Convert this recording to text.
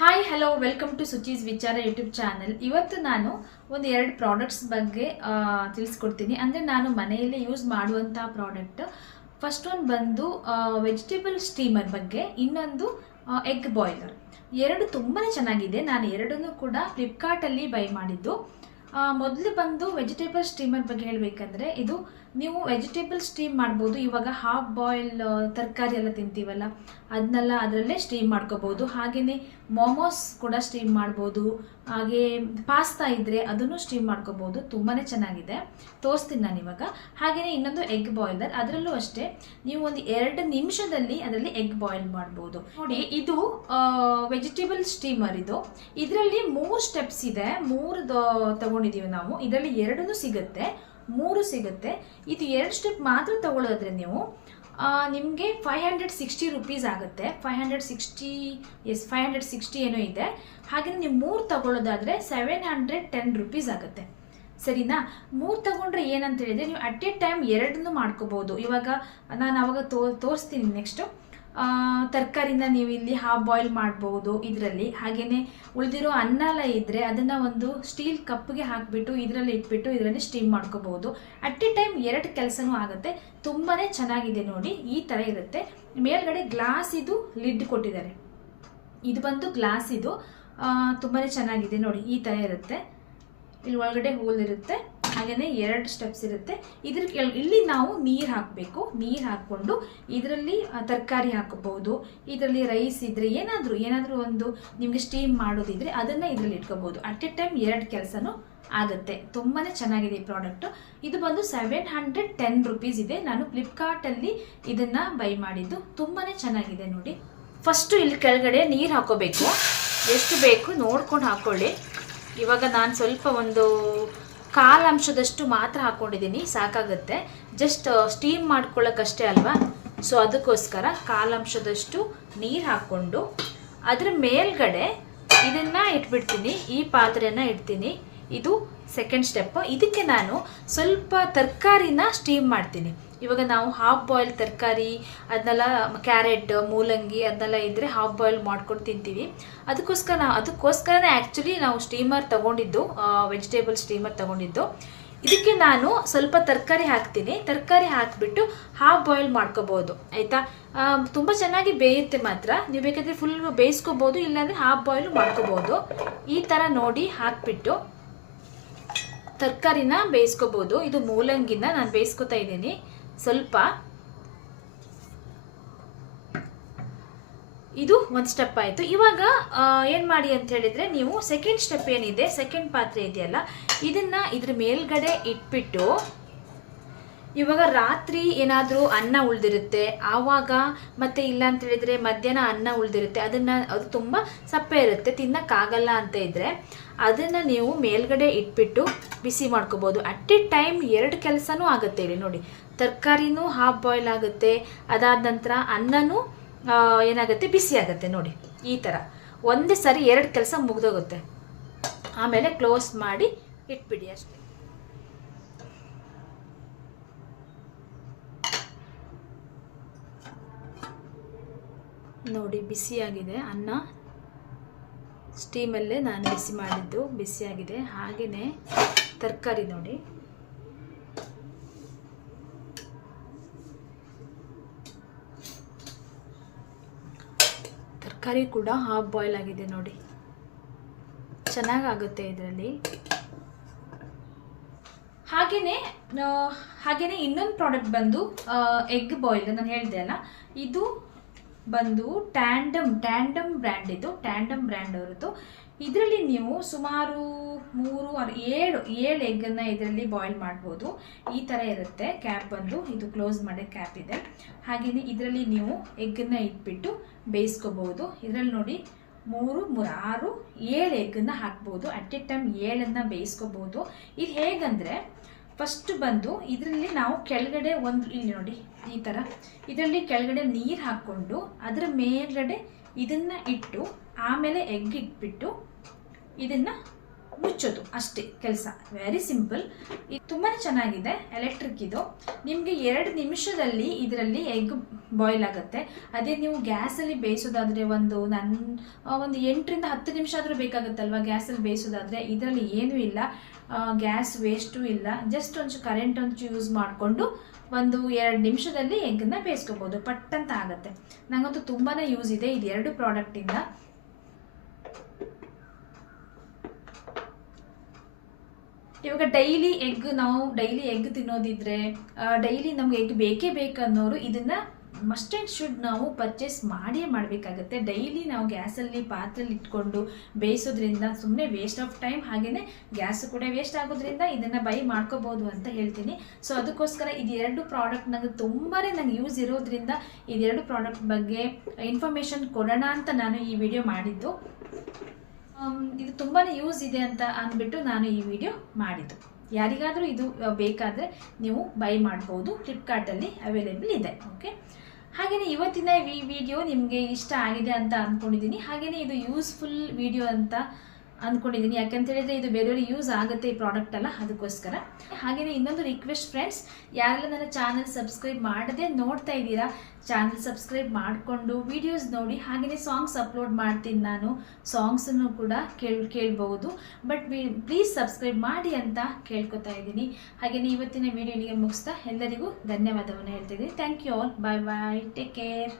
Hi hello welcome to ಸುಚೀಸ್ ವಿಚಾರ YouTube channel. ಇವತ್ತು ನಾನು ಒಂದು ಎರಡು ಪ್ರಾಡಕ್ಟ್ಸ್ ಬಗ್ಗೆ ತಿಳಿಸ್ಕೊಡ್ತೀನಿ. ಅಂದರೆ ನಾನು ಮನೆಯಲ್ಲಿ ಯೂಸ್ ಮಾಡುವಂಥ ಪ್ರಾಡಕ್ಟ್. ಫಸ್ಟ್ ಒಂದು ಬಂದು ವೆಜಿಟೇಬಲ್ ಸ್ಟೀಮರ್ ಬಗ್ಗೆ, ಇನ್ನೊಂದು ಎಗ್ ಬಾಯ್ಲರ್. ಎರಡು ತುಂಬಾ ಚೆನ್ನಾಗಿದೆ. ನಾನು ಎರಡನ್ನೂ ಕೂಡ ಫ್ಲಿಪ್ಕಾರ್ಟಲ್ಲಿ ಬೈ ಮಾಡಿದ್ದು. ಮೊದಲು ಬಂದು ವೆಜಿಟೇಬಲ್ ಸ್ಟೀಮರ್ ಬಗ್ಗೆ ಹೇಳಬೇಕಂದ್ರೆ, ಇದು ನೀವು ವೆಜಿಟೇಬಲ್ ಸ್ಟೀಮ್ ಮಾಡ್ಬೋದು. ಇವಾಗ ಹಾಫ್ ಬಾಯ್ಲ್ ತರಕಾರಿ ಎಲ್ಲ ತಿಂತೀವಲ್ಲ, ಅದನ್ನೆಲ್ಲ ಅದರಲ್ಲೇ ಸ್ಟೀಮ್ ಮಾಡ್ಕೋಬೋದು. ಹಾಗೆಯೇ ಮೋಮೋಸ್ ಕೂಡ ಸ್ಟೀಮ್ ಮಾಡ್ಬೋದು. ಹಾಗೆ ಪಾಸ್ತಾ ಇದ್ದರೆ ಅದನ್ನು ಸ್ಟೀಮ್ ಮಾಡ್ಕೋಬೋದು. ತುಂಬಾ ಚೆನ್ನಾಗಿದೆ, ತೋರಿಸ್ತೀನಿ ನಾನು ಇವಾಗ. ಹಾಗೆಯೇ ಇನ್ನೊಂದು ಎಗ್ ಬಾಯ್ಲರ್, ಅದರಲ್ಲೂ ಅಷ್ಟೇ ನೀವು ಒಂದು 2 ನಿಮಿಷದಲ್ಲಿ ಅದರಲ್ಲಿ ಎಗ್ ಬಾಯ್ಲ್ ಮಾಡ್ಬೋದು. ನೋಡಿ, ಇದು ವೆಜಿಟೇಬಲ್ ಸ್ಟೀಮರ್. ಇದರಲ್ಲಿ 3 ಸ್ಟೆಪ್ಸ್ ಇದೆ. 3 ತಗೊಂಡಿದ್ದೀವಿ ನಾವು. ಇದರಲ್ಲಿ 2 ಸಿಗುತ್ತೆ, 3 ಸಿಗುತ್ತೆ. ಇದು 2 ಸ್ಟೆಪ್ ಮಾತ್ರ ತಗೊಳ್ಳೋದ್ರೆ ನೀವು ನಿಮಗೆ 560 ರುಪೀಸ್ ಆಗುತ್ತೆ. 560 ಏನೋ ಇದೆ. ಹಾಗೆ ನೀವು 3 ತಗೊಳ್ಳೋದಾದರೆ 710 ರುಪೀಸ್ ಆಗುತ್ತೆ. ಸರಿನಾ? 3 ತಗೊಂಡ್ರೆ ಏನಂತ ಹೇಳಿದರೆ, ನೀವು ಅಟ್ ಎ ಟೈಮ್ 2 ಮಾಡ್ಕೋಬೋದು. ಇವಾಗ ನಾನು ಅವಾಗ ತೋರಿಸ್ತೀನಿ ನೆಕ್ಸ್ಟು. ತರಕಾರಿನ ನೀವು ಇಲ್ಲಿ ಹಾಫ್ ಬಾಯ್ಲ್ ಮಾಡ್ಬೋದು ಇದರಲ್ಲಿ. ಹಾಗೆಯೇ ಉಳಿದಿರೋ ಅನ್ನ ಎಲ್ಲ ಇದ್ದರೆ ಅದನ್ನು ಒಂದು ಸ್ಟೀಲ್ ಕಪ್ಗೆ ಹಾಕಿಬಿಟ್ಟು ಇದರಲ್ಲಿ ಇಟ್ಬಿಟ್ಟು ಇದರಲ್ಲಿ ಸ್ಟೀಮ್ ಮಾಡ್ಕೋಬೋದು. ಅಟ್ ಎ ಟೈಮ್ 2 ಕೆಲಸನೂ ಆಗುತ್ತೆ. ತುಂಬಾ ಚೆನ್ನಾಗಿದೆ ನೋಡಿ. ಈ ಥರ ಇರುತ್ತೆ. ಮೇಲ್ಗಡೆ ಗ್ಲಾಸ್ ಇದು ಲಿಡ್ ಕೊಟ್ಟಿದ್ದಾರೆ. ಇದು ಬಂದು ಗ್ಲಾಸ್. ಇದು ತುಂಬಾ ಚೆನ್ನಾಗಿದೆ ನೋಡಿ. ಈ ಥರ ಇರುತ್ತೆ. ಇಲ್ಲಿ ಒಳಗಡೆ ಹೋಲ್ ಇರುತ್ತೆ. ಹಾಗೆಯೇ 2 ಸ್ಟೆಪ್ಸ್ ಇರುತ್ತೆ. ಇಲ್ಲಿ ನಾವು ನೀರು ಹಾಕಬೇಕು. ನೀರು ಹಾಕ್ಕೊಂಡು ಇದರಲ್ಲಿ ತರಕಾರಿ ಹಾಕಬಹುದು. ಇದರಲ್ಲಿ ರೈಸ್ ಇದ್ದರೆ ಏನಾದರೂ ಒಂದು ನಿಮಗೆ ಸ್ಟೀಮ್ ಮಾಡೋದಿದ್ರೆ ಅದನ್ನು ಇದರಲ್ಲಿ ಇಟ್ಕೋಬಹುದು. ಅಟ್ ಎ ಟೈಮ್ 2 ಕೆಲಸನೂ ಆಗುತ್ತೆ. ತುಂಬಾ ಚೆನ್ನಾಗಿದೆ ಈ ಪ್ರಾಡಕ್ಟು. ಇದು ಬಂದು 710 ರುಪೀಸ್ ಇದೆ. ನಾನು ಫ್ಲಿಪ್ಕಾರ್ಟಲ್ಲಿ ಇದನ್ನು ಬೈ ಮಾಡಿದ್ದು. ತುಂಬಾ ಚೆನ್ನಾಗಿದೆ ನೋಡಿ. ಫಸ್ಟು ಇಲ್ಲಿ ಕೆಳಗಡೆ ನೀರು ಹಾಕೋಬೇಕು. ಎಷ್ಟು ಬೇಕು ನೋಡ್ಕೊಂಡು ಹಾಕ್ಕೊಳ್ಳಿ. ಇವಾಗ ನಾನು ಸ್ವಲ್ಪ ಒಂದು 1/4 ಅಂಶದಷ್ಟು ಮಾತ್ರ ಹಾಕ್ಕೊಂಡಿದ್ದೀನಿ, ಸಾಕಾಗುತ್ತೆ. ಜಸ್ಟ್ ಸ್ಟೀಮ್ ಮಾಡ್ಕೊಳ್ಳೋಕ್ಕಷ್ಟೇ ಅಲ್ವಾ. ಸೊ ಅದಕ್ಕೋಸ್ಕರ 1/4 ಅಂಶದಷ್ಟು ನೀರು ಹಾಕ್ಕೊಂಡು ಅದರ ಮೇಲ್ಗಡೆ ಇದನ್ನು ಇಟ್ಬಿಡ್ತೀನಿ. ಈ ಪಾತ್ರೆನ ಇಡ್ತೀನಿ. ಇದು ಸೆಕೆಂಡ್ ಸ್ಟೆಪ್. ಇದಕ್ಕೆ ನಾನು ಸ್ವಲ್ಪ ತರಕಾರಿನ ಸ್ಟೀಮ್ ಮಾಡ್ತೀನಿ. ಇವಾಗ ನಾವು ಹಾಫ್ ಬಾಯ್ಲ್ ತರಕಾರಿ ಅದನ್ನೆಲ್ಲ, ಕ್ಯಾರೆಟ್, ಮೂಲಂಗಿ ಅದನ್ನೆಲ್ಲ ಇದ್ದರೆ ಹಾಫ್ ಬಾಯ್ಲ್ ಮಾಡ್ಕೊಂಡು ತಿಂತೀವಿ. ಅದಕ್ಕೋಸ್ಕರನೇ ಆ್ಯಕ್ಚುಲಿ ನಾವು ಸ್ಟೀಮರ್ ತೊಗೊಂಡಿದ್ದು, ವೆಜಿಟೇಬಲ್ ಸ್ಟೀಮರ್ ತೊಗೊಂಡಿದ್ದು. ಇದಕ್ಕೆ ನಾನು ಸ್ವಲ್ಪ ತರಕಾರಿ ಹಾಕ್ತೀನಿ. ತರಕಾರಿ ಹಾಕಿಬಿಟ್ಟು ಹಾಫ್ ಬಾಯ್ಲ್ ಮಾಡ್ಕೋಬೋದು, ಆಯಿತಾ. ತುಂಬ ಚೆನ್ನಾಗಿ ಬೇಯುತ್ತೆ ಮಾತ್ರ. ನೀವು ಬೇಕಾದರೆ ಫುಲ್ ಬೇಯಿಸ್ಕೋಬೋದು, ಇಲ್ಲಾಂದರೆ ಹಾಫ್ ಬಾಯ್ಲು ಮಾಡ್ಕೋಬೋದು. ಈ ಥರ ನೋಡಿ ಹಾಕಿಬಿಟ್ಟು ತರಕಾರಿನ ಬೇಯಿಸ್ಕೋಬೋದು. ಇದು ಮೂಲಂಗಿನ ನಾನು ಬೇಯಿಸ್ಕೊತಾ ಇದ್ದೀನಿ ಸ್ವಲ್ಪ. ಇದು ಒಂದು ಸ್ಟೆಪ್ ಆಯಿತು. ಇವಾಗ ಏನು ಮಾಡಿ ಅಂತ ಹೇಳಿದರೆ, ನೀವು ಸೆಕೆಂಡ್ ಸ್ಟೆಪ್ ಏನಿದೆ, ಸೆಕೆಂಡ್ ಪಾತ್ರೆ ಇದೆಯಲ್ಲ, ಇದನ್ನು ಇದ್ರ ಮೇಲ್ಗಡೆ ಇಟ್ಬಿಟ್ಟು, ಇವಾಗ ರಾತ್ರಿ ಏನಾದರೂ ಅನ್ನ ಉಳಿದಿರುತ್ತೆ ಆವಾಗ, ಮತ್ತು ಇಲ್ಲ ಅಂತ ಹೇಳಿದರೆ ಮಧ್ಯಾಹ್ನ ಅನ್ನ ಉಳಿದಿರುತ್ತೆ, ಅದು ತುಂಬ ಸಪ್ಪೆ ಇರುತ್ತೆ, ತಿನ್ನೋಕ್ಕಾಗಲ್ಲ ಅಂತ ಇದ್ದರೆ ಅದನ್ನು ನೀವು ಮೇಲ್ಗಡೆ ಇಟ್ಬಿಟ್ಟು ಬಿಸಿ ಮಾಡ್ಕೋಬೋದು. ಅಟ್ ಎ ಟೈಮ್ 2 ಕೆಲಸನೂ ಆಗುತ್ತೆ ಇಲ್ಲಿ ನೋಡಿ. ತರಕಾರಿನೂ ಹಾಫ್ ಬಾಯ್ಲ್ ಆಗುತ್ತೆ, ಅದಾದ ನಂತರ ಅನ್ನನೂ ಏನಾಗುತ್ತೆ, ಬಿಸಿ ಆಗುತ್ತೆ ನೋಡಿ. ಈ ಥರ ಒಂದೇ ಸರಿ 2 ಕೆಲಸ ಮುಗ್ದೋಗುತ್ತೆ. ಆಮೇಲೆ ಕ್ಲೋಸ್ ಮಾಡಿ ಇಟ್ಬಿಡಿ ಅಷ್ಟೇ. ನೋಡಿ, ಬಿಸಿಯಾಗಿದೆ ಅನ್ನ. ಸ್ಟೀಮಲ್ಲೇ ನಾನು ಬಿಸಿ ಮಾಡಿದ್ದು, ಬಿಸಿಯಾಗಿದೆ. ಹಾಗೆಯೇ ತರಕಾರಿ ನೋಡಿ, ತರಕಾರಿ ಕೂಡ ಹಾಫ್ ಬಾಯ್ಲ್ ಆಗಿದೆ ನೋಡಿ. ಚೆನ್ನಾಗಾಗುತ್ತೆ ಇದರಲ್ಲಿ. ಹಾಗೆಯೇ ಇನ್ನೊಂದು ಪ್ರಾಡಕ್ಟ್ ಬಂದು ಎಗ್ ಬಾಯ್ಲ್. ನಾನು ಹೇಳಿದೆ ಅಲ್ಲ, ಇದು ಬಂದು ಟ್ಯಾಂಡಮ್ ಬ್ರ್ಯಾಂಡ್. ಇದು ಟ್ಯಾಂಡಮ್ ಬ್ರ್ಯಾಂಡ್ ಅವರದ್ದು. ಇದರಲ್ಲಿ ನೀವು ಸುಮಾರು 7 ಎಗ್ಗನ್ನು ಇದರಲ್ಲಿ ಬಾಯ್ಲ್ ಮಾಡ್ಬೋದು. ಈ ಥರ ಇರುತ್ತೆ. ಕ್ಯಾಪ್ ಬಂದು ಇದು ಕ್ಲೋಸ್ ಮಾಡೋ ಕ್ಯಾಪ್ ಇದೆ. ಹಾಗೆಯೇ ಇದರಲ್ಲಿ ನೀವು ಎಗ್ಗನ್ನು ಇಟ್ಬಿಟ್ಟು ಬೇಯಿಸ್ಕೋಬೋದು. ಇದರಲ್ಲಿ ನೋಡಿ 3, 7 ಎಗ್ಗನ್ನು ಹಾಕ್ಬೋದು. At A time 7 ಬೇಯಿಸ್ಕೋಬೋದು. ಇದು ಹೇಗಂದರೆ, ಫಸ್ಟ್ ಬಂದು ಇದರಲ್ಲಿ ನಾವು ಕೆಳಗಡೆ ಇಲ್ಲಿ ನೋಡಿ, ಈ ಥರ ಇದರಲ್ಲಿ ಕೆಳಗಡೆ ನೀರು ಹಾಕ್ಕೊಂಡು ಅದರ ಮೇಲ್ಗಡೆ ಇದನ್ನು ಇಟ್ಟು ಆಮೇಲೆ ಎಗ್ ಇಟ್ಬಿಟ್ಟು ಇದನ್ನು ಮುಚ್ಚೋದು ಅಷ್ಟೇ ಕೆಲಸ. Very simple. ಇದು ತುಂಬಾ ಚೆನ್ನಾಗಿದೆ, ಎಲೆಕ್ಟ್ರಿಕ್ ಇದು. ನಿಮಗೆ 2 ನಿಮಿಷದಲ್ಲಿ ಇದರಲ್ಲಿ ಎಗ್ ಬಾಯ್ಲ್ ಆಗುತ್ತೆ. ಅದೇ ನೀವು ಗ್ಯಾಸಲ್ಲಿ ಬೇಯಿಸೋದಾದರೆ ಒಂದು 8ರಿಂದ 10 ನಿಮಿಷ ಆದರೂ ಬೇಕಾಗುತ್ತಲ್ವ ಗ್ಯಾಸಲ್ಲಿ ಬೇಯಿಸೋದಾದರೆ. ಇದರಲ್ಲಿ ಏನೂ ಇಲ್ಲ, ಗ್ಯಾಸ್ ವೇಸ್ಟು ಇಲ್ಲ. ಜಸ್ಟ್ ಒಂಚೂರು ಕರೆಂಟ್ ಯೂಸ್ ಮಾಡಿಕೊಂಡು ಒಂದು 2 ನಿಮಿಷದಲ್ಲಿ ಎಗ್ಗನ್ನು ಬೇಯಿಸ್ಕೋಬೋದು, ಪಟ್ಟಂತ ಆಗುತ್ತೆ. ನನಗಂತೂ ತುಂಬಾ ಯೂಸ್ ಇದೆ ಇದು 2 ಪ್ರಾಡಕ್ಟಿಂದ. ಇವಾಗ ನಾವು ಡೈಲಿ ಎಗ್ ತಿನ್ನೋದಿದ್ರೆ, ಡೈಲಿ ನಮ್ಗೆ ಎಗ್ ಬೇಕೇ ಬೇಕನ್ನೋರು ಇದನ್ನು ಮಸ್ಟ್ ಆ್ಯಂಡ್ ಶುಡ್ ನಾವು ಪರ್ಚೇಸ್ ಮಾಡಬೇಕಾಗತ್ತೆ. ಡೈಲಿ ನಾವು ಗ್ಯಾಸಲ್ಲಿ ಪಾತ್ರೆಯಲ್ಲಿ ಇಟ್ಕೊಂಡು ಬೇಯಿಸೋದ್ರಿಂದ ಸುಮ್ಮನೆ ವೇಸ್ಟ್ ಆಫ್ ಟೈಮ್, ಹಾಗೆಯೇ ಗ್ಯಾಸು ಕೂಡ ವೇಸ್ಟ್ ಆಗೋದ್ರಿಂದ ಇದನ್ನು ಬೈ ಮಾಡ್ಕೋಬೋದು ಅಂತ ಹೇಳ್ತೀನಿ. ಸೊ ಅದಕ್ಕೋಸ್ಕರ ಇದು 2 ಪ್ರಾಡಕ್ಟ್ ನನಗೆ ಯೂಸ್ ಇರೋದ್ರಿಂದ ಇದು 2 ಪ್ರಾಡಕ್ಟ್ ಬಗ್ಗೆ ಇನ್ಫಾರ್ಮೇಷನ್ ಕೊಡೋಣ ಅಂತ ನಾನು ಈ ವಿಡಿಯೋ ಮಾಡಿದ್ದು. ಇದು ತುಂಬಾ ಯೂಸ್ ಇದೆ ಅಂತ ಅಂದ್ಬಿಟ್ಟು ನಾನು ಈ ವಿಡಿಯೋ ಮಾಡಿದ್ದು. ಯಾರಿಗಾದರೂ ಇದು ಬೇಕಾದರೆ ನೀವು ಬೈ ಮಾಡ್ಬೋದು, ಫ್ಲಿಪ್ಕಾರ್ಟಲ್ಲಿ ಅವೈಲೇಬಲ್ ಇದೆ. ಓಕೆ, ಹಾಗೆಯೇ ಇವತ್ತಿನ ಈ ವಿಡಿಯೋ ನಿಮಗೆ ಇಷ್ಟ ಆಗಿದೆ ಅಂತ ಅಂದ್ಕೊಂಡಿದ್ದೀನಿ. ಹಾಗೆಯೇ ಇದು ಯೂಸ್ಫುಲ್ ವಿಡಿಯೋ ಅಂತ ಅಂದ್ಕೊಂಡಿದ್ದೀನಿ, ಯಾಕಂತೇಳಿದರೆ ಇದು ಬೇರೆಯವ್ರಿಗೆ ಯೂಸ್ ಆಗುತ್ತೆ ಈ ಪ್ರಾಡಕ್ಟ್ ಅಲ್ಲ, ಅದಕ್ಕೋಸ್ಕರ. ಹಾಗೆಯೇ ಇನ್ನೊಂದು ರಿಕ್ವೆಸ್ಟ್ ಫ್ರೆಂಡ್ಸ್, ಯಾರೆಲ್ಲ ನನ್ನ ಚಾನಲ್ ಸಬ್ಸ್ಕ್ರೈಬ್ ಮಾಡದೆ ನೋಡ್ತಾ ಇದ್ದೀರಾ, ಚಾನಲ್ ಸಬ್ಸ್ಕ್ರೈಬ್ ಮಾಡಿಕೊಂಡು ವಿಡಿಯೋಸ್ ನೋಡಿ. ಹಾಗೆಯೇ ಸಾಂಗ್ಸ್ ಅಪ್ಲೋಡ್ ಮಾಡ್ತೀನಿ, ನಾನು ಸಾಂಗ್ಸನ್ನು ಕೂಡ ಕೇಳ್ಬೋದು. ಬಟ್ ಪ್ಲೀಸ್ ಸಬ್ಸ್ಕ್ರೈಬ್ ಮಾಡಿ ಅಂತ ಕೇಳ್ಕೊತಾ ಇದ್ದೀನಿ. ಹಾಗೆಯೇ ಇವತ್ತಿನ ವಿಡಿಯೋ ಇಲ್ಲಿಗೆ ಮುಗಿಸ್ತಾ ಎಲ್ಲರಿಗೂ ಧನ್ಯವಾದವನ್ನು ಹೇಳ್ತಿದ್ದೀನಿ. Thank you all. Bye bye, take care.